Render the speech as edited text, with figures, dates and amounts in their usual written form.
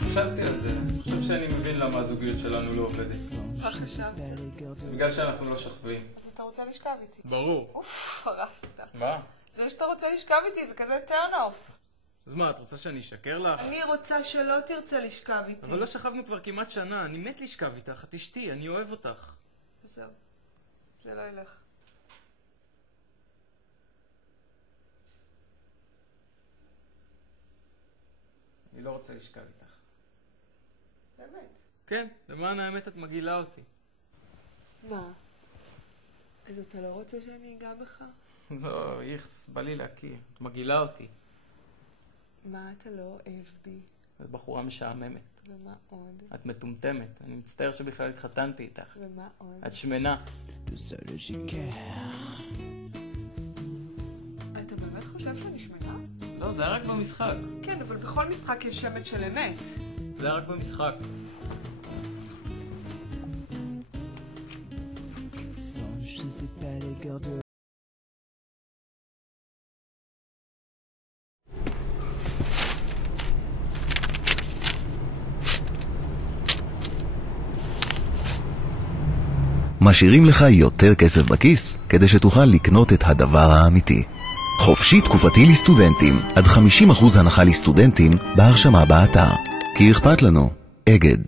חשבתי על זה. אני חושב שאני מבין למה הזוגיות שלנו לא עובדת. מה חשבת? בגלל שאנחנו לא שכבים. אז אתה רוצה לשכב איתי? ברור. אוף, הרסת. מה? זה שאתה רוצה לשכב איתי זה כזה turn off. אז מה, את רוצה שאני אשקר לך? אני רוצה שלא תרצה לשכב איתי. אבל לא שכבנו כבר כמעט שנה, אני מת לשכב איתך, את אשתי, אני אוהב אותך. זהו, זה לא ילך. אני לא רוצה לשכב איתך. באמת? כן, למען האמת את מגעילה אותי. מה? אז אתה לא רוצה שאני אגע בך? לא, איכס, בא לי להקיא, את מגעילה אותי. מה אתה לא אוהב בי? את בחורה משעממת. ומה עוד? את מטומטמת, אני מצטער שבכלל התחתנתי איתך. ומה עוד? את שמנה. אתה באמת חושב שאני שמנה? לא, זה היה רק במשחק. כן, אבל בכל משחק יש שמץ של אמת. זה היה רק במשחק. משאירים לך יותר כסף בכיס כדי שתוכל לקנות את הדבר האמיתי. חופשי תקופתי לסטודנטים, עד 50% הנחה לסטודנטים בהרשמה באתר. כי אכפת לנו, אגד.